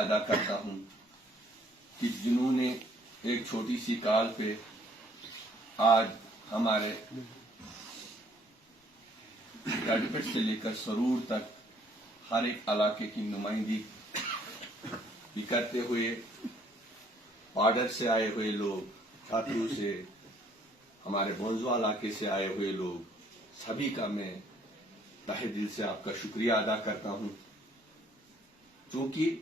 ادا کرتا ہوں کہ جنہوں نے ایک چھوٹی سی کال پہ آج ہمارے گاڑیپٹ سے لے کر سرور تک ہر ایک علاقے کی نمائندگی بھی کرتے ہوئے پاڈر سے آئے ہوئے لوگ، چھاترو سے، ہمارے بونزو علاقے سے آئے ہوئے لوگ، سبھی کا میں تہہ دل سے آپ کا شکریہ ادا کرتا ہوں، کیونکہ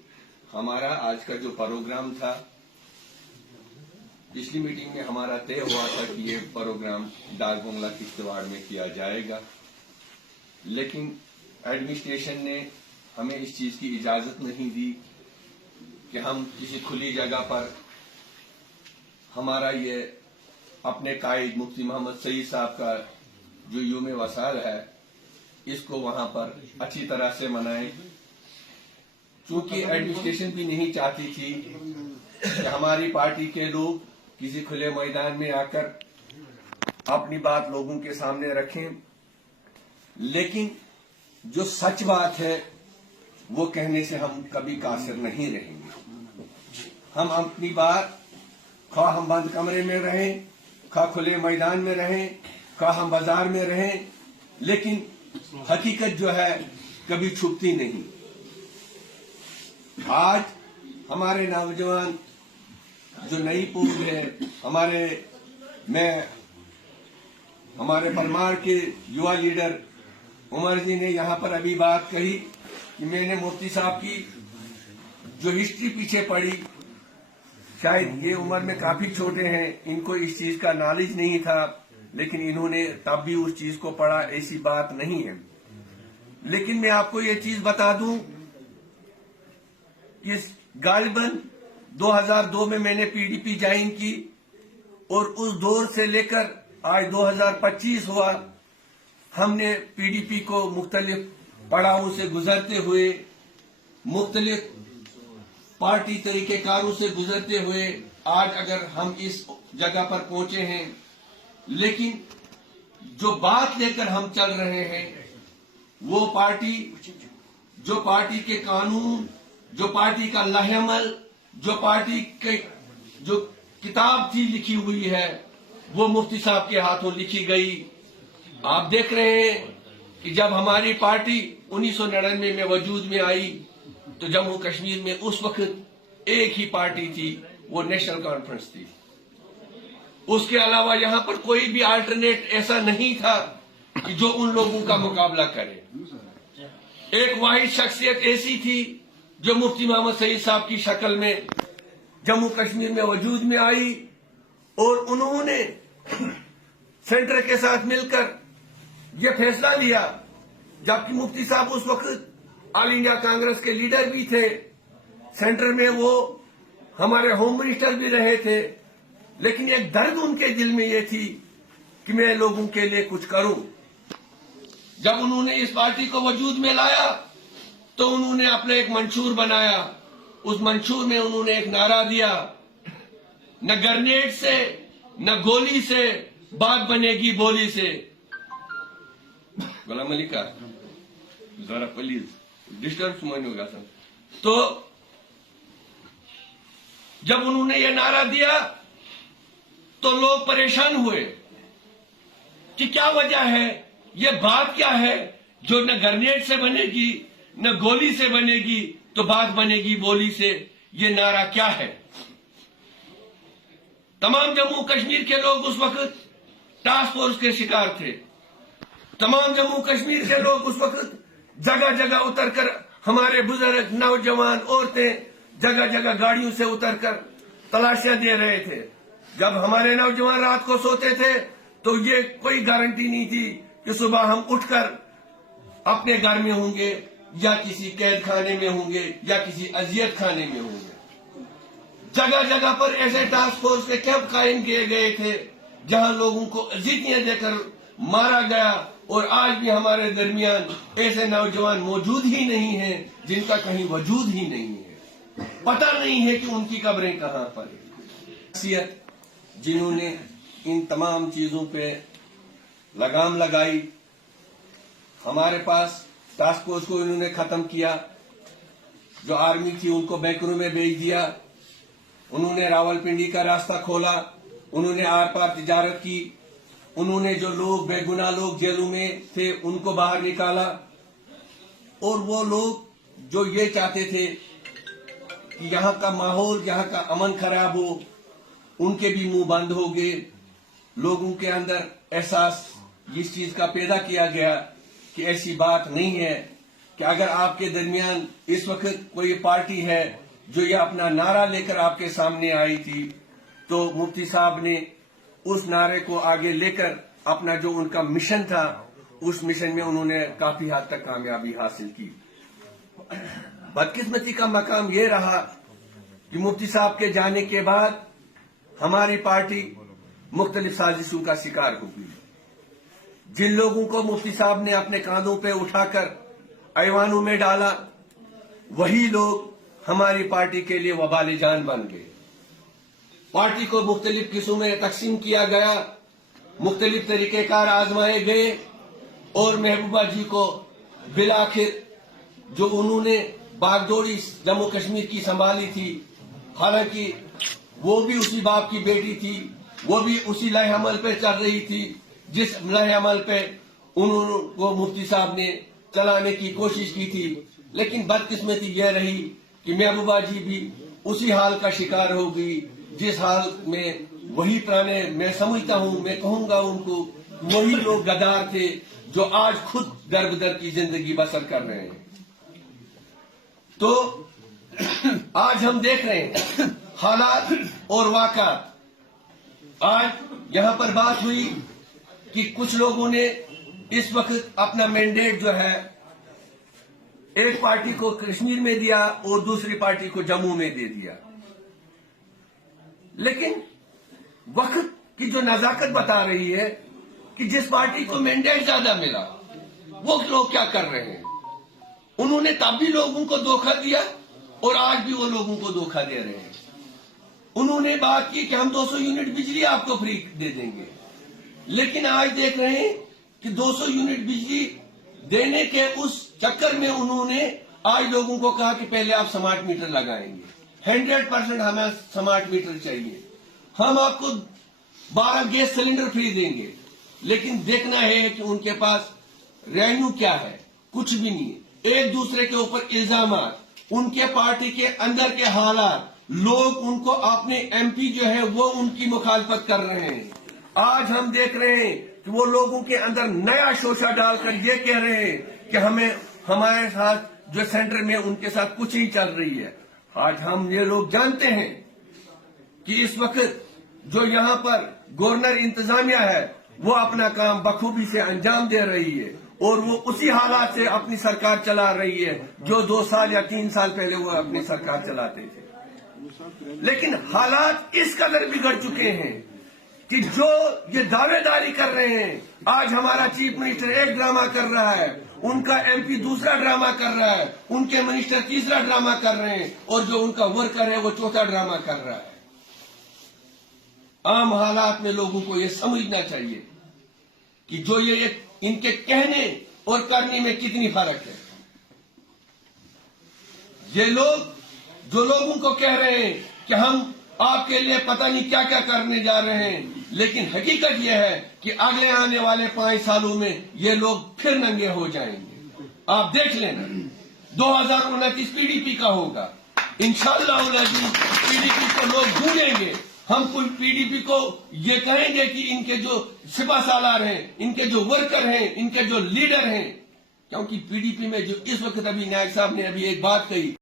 ہمارا آج کا جو پروگرام تھا، پچھلی میٹنگ میں ہمارا طے ہوا تھا کہ یہ پروگرام ڈاک بنگلہ کشتواڑ میں کیا جائے گا، لیکن ایڈمنسٹریشن نے ہمیں اس چیز کی اجازت نہیں دی کہ ہم کسی کھلی جگہ پر ہمارا یہ اپنے قائد مفتی محمد سعید صاحب کا جو یوم وصال ہے اس کو وہاں پر اچھی طرح سے منائیں، چونکہ ایڈمنسٹریشن بھی نہیں چاہتی تھی کہ ہماری پارٹی کے لوگ کسی کھلے میدان میں آ کر اپنی بات لوگوں کے سامنے رکھیں، لیکن جو سچ بات ہے وہ کہنے سے ہم کبھی قاصر نہیں رہیں گے۔ ہم اپنی بات، خواہ ہم بند کمرے میں رہیں، خواہ کھلے میدان میں رہیں، خواہ ہم بازار میں رہیں، لیکن حقیقت جو ہے کبھی چھپتی نہیں۔ آج ہمارے نوجوان جو نئی پوچھ ہے، ہمارے پرمار کے یوا لیڈر عمر جی نے یہاں پر ابھی بات کہی کہ میں نے مفتی صاحب کی جو ہسٹری پیچھے پڑھی، شاید یہ عمر میں کافی چھوٹے ہیں، ان کو اس چیز کا نالج نہیں تھا، لیکن انہوں نے تب بھی اس چیز کو پڑھا، ایسی بات نہیں ہے۔ لیکن میں آپ کو یہ چیز بتا دوں کہ غالباً 2002 میں نے پی ڈی پی جوائن کی، اور اس دور سے لے کر آج 2025 ہوا، ہم نے پی ڈی پی کو مختلف پڑاؤں سے گزرتے ہوئے، مختلف پارٹی طریقہ کاروں سے گزرتے ہوئے آج اگر ہم اس جگہ پر پہنچے ہیں، لیکن جو بات لے کر ہم چل رہے ہیں وہ پارٹی، جو پارٹی کے قانون، جو پارٹی کا لائحہ عمل، جو پارٹی کے جو کتاب تھی لکھی ہوئی ہے، وہ مفتی صاحب کے ہاتھوں لکھی گئی۔ آپ دیکھ رہے ہیں کہ جب ہماری پارٹی 1999 میں وجود میں آئی تو جموں کشمیر میں اس وقت ایک ہی پارٹی تھی، وہ نیشنل کانفرنس تھی۔ اس کے علاوہ یہاں پر کوئی بھی آلٹرنیٹ ایسا نہیں تھا کہ جو ان لوگوں کا مقابلہ کرے۔ ایک واحد شخصیت ایسی تھی جو مفتی محمد سعید صاحب کی شکل میں جموں کشمیر میں وجود میں آئی، اور انہوں نے سینٹر کے ساتھ مل کر یہ فیصلہ لیا، جبکہ مفتی صاحب اس وقت آل انڈیا کانگریس کے لیڈر بھی تھے، سینٹر میں وہ ہمارے ہوم منسٹر بھی رہے تھے، لیکن ایک درد ان کے دل میں یہ تھی کہ میں لوگوں کے لیے کچھ کروں۔ جب انہوں نے اس پارٹی کو وجود میں لایا تو انہوں نے اپنا ایک منشور بنایا، اس منشور میں انہوں نے ایک نعرہ دیا، نہ گرنیڈ سے نہ گولی سے بات بنے گی بولی سے۔ غلام علی کا ذرا پلیز ڈسٹرب سمجھنے ہوگا سر۔ تو جب انہوں نے یہ نعرہ دیا تو لوگ پریشان ہوئے کہ کیا وجہ ہے، یہ بات کیا ہے جو نہ گرنیڈ سے بنے گی نہ گولی سے بنے گی تو بات بنے گی بولی سے، یہ نعرہ کیا ہے؟ تمام جموں کشمیر کے لوگ اس وقت ٹاسک فورس کے شکار تھے، تمام جموں کشمیر کے لوگ اس وقت جگہ جگہ اتر کر، ہمارے بزرگ، نوجوان، عورتیں جگہ جگہ گاڑیوں سے اتر کر تلاشیاں دے رہے تھے۔ جب ہمارے نوجوان رات کو سوتے تھے تو یہ کوئی گارنٹی نہیں تھی کہ صبح ہم اٹھ کر اپنے گھر میں ہوں گے یا کسی قید خانے میں ہوں گے یا کسی اذیت خانے میں ہوں گے۔ جگہ جگہ پر ایسے ٹاسک فورس کے کیمپ قائم کیے گئے تھے جہاں لوگوں کو اذیتیں دے کر مارا گیا، اور آج بھی ہمارے درمیان ایسے نوجوان موجود ہی نہیں ہیں جن کا کہیں وجود ہی نہیں ہے، پتہ نہیں ہے کہ ان کی قبریں کہاں پر ہیں۔ جنہوں نے ان تمام چیزوں پہ لگام لگائی، ہمارے پاس ٹاسک فورس کو انہوں نے ختم کیا، जो आर्मी थी उनको बैकरू में भेज दिया, उन्होंने रावलपिंडी का रास्ता खोला, उन्होंने आर पार तिजारत की, उन्होंने जो लोग बेगुनाह लोग जेलों में थे उनको बाहर निकाला, और वो लोग जो ये चाहते थे कि यहाँ का माहौल, यहाँ का अमन खराब हो, उनके भी मुंह बंद हो गए। लोगों के अंदर एहसास इस चीज का पैदा किया गया कि ऐसी बात नहीं है कि अगर आपके दरमियान इस वक्त कोई पार्टी है जो ये अपना नारा लेकर आपके सामने आई थी, तो मुफ्ती साहब ने उस नारे को आगे लेकर अपना जो उनका मिशन था, उस मिशन में उन्होंने काफी हद तक कामयाबी हासिल की। बदकिस्मती का मकाम ये रहा कि मुफ्ती साहब के जाने के बाद हमारी पार्टी मुख्तलिफ साजिशों का शिकार हो गई। जिन लोगों को मुफ्ती साहब ने अपने कांधों पे उठाकर ऐवानों में डाला, वही लोग हमारी पार्टी के लिए वबाल जान बन गए। पार्टी को मुख्तलिफ किस्मों में तकसीम किया गया, मुख्तलिफ तरीकेकार आजमाए गए, और महबूबा जी को बिलाखिर जो उन्होंने बागडोरी जम्मू कश्मीर की संभाली थी, हालांकि वो भी उसी बाप की बेटी थी, वो भी उसी लह अमल पे चल रही थी जिस लह अमल पे उनको मुफ्ती साहब ने चलाने की कोशिश की थी। लेकिन बदकिस्मती यह रही कि महबूबा जी भी उसी हाल का शिकार हो गई जिस हाल में वही पुराने, मैं समझता हूं, मैं कहूंगा उनको, वही लोग गद्दार थे जो आज खुद दर बदर की जिंदगी बसर कर रहे हैं। तो आज हम देख रहे हैं हालात और वाक़ात। आज यहां पर बात हुई कि कुछ लोगों ने इस वक्त अपना मैंडेट जो है एक पार्टी को कश्मीर में दिया और दूसरी पार्टी को जम्मू में दे दिया। लेकिन वक्त की जो नजाकत बता रही है कि जिस पार्टी को मैंडेट ज्यादा मिला, वो लोग क्या कर रहे हैं। उन्होंने तब भी लोगों को धोखा दिया और आज भी वो लोगों को धोखा दे रहे हैं। उन्होंने बात की कि हम 200 यूनिट बिजली आपको फ्री दे देंगे, लेकिन आज देख रहे हैं कि 200 यूनिट बिजली देने के उस चक्कर में उन्होंने आज लोगों को कहा कि पहले आप स्मार्ट मीटर लगाएंगे। 100% हमें स्मार्ट मीटर चाहिए, हम आपको 12 गैस सिलेंडर फ्री देंगे। लेकिन देखना है कि उनके पास रेवेन्यू क्या है, कुछ भी नहीं है। एक दूसरे के ऊपर इल्जामात, उनके पार्टी के अंदर के हालात, लोग उनको अपने एमपी जो है वो उनकी मुखालफत कर रहे हैं। आज हम देख रहे हैं कि वो लोगों के अंदर नया शोशा डालकर ये कह रहे हैं कि हमें, हमारे साथ जो सेंटर में उनके साथ कुछ ही चल रही है। आज हम ये लोग जानते हैं कि इस वक्त जो यहाँ पर गवर्नर इंतजामिया है वो अपना काम बखूबी से अंजाम दे रही है, और वो उसी हालात से अपनी सरकार चला रही है जो 2 साल या 3 साल पहले वो अपनी सरकार चलाते थे। लेकिन हालात इस कदर बिगड़ चुके हैं कि जो ये दावेदारी कर रहे हैं, आज हमारा चीफ मिनिस्टर एक ड्रामा कर रहा है, उनका एमपी दूसरा ड्रामा कर रहा है, उनके मिनिस्टर तीसरा ड्रामा कर रहे हैं, और जो उनका वर्कर है वो चौथा ड्रामा कर रहा है। आम हालात में लोगों को ये समझना चाहिए कि जो ये इनके कहने और करने में कितनी फर्क है। ये लोग जो लोगों को कह रहे हैं कि हम आपके लिए पता नहीं क्या क्या करने जा रहे हैं, लेकिन हकीकत यह है कि अगले आने वाले 5 सालों में ये लोग फिर नंगे हो जाएंगे। आप देख लेना, 2029 पीडीपी का होगा। इंशाअल्लाह पीडीपी को लोग ढूंढेंगे। हम कोई पीडीपी को ये कहेंगे कि इनके जो सिपा सालार हैं, इनके जो वर्कर हैं, इनके जो लीडर हैं, क्योंकि पीडीपी में जो इस वक्त अभी नायक साहब ने अभी एक बात कही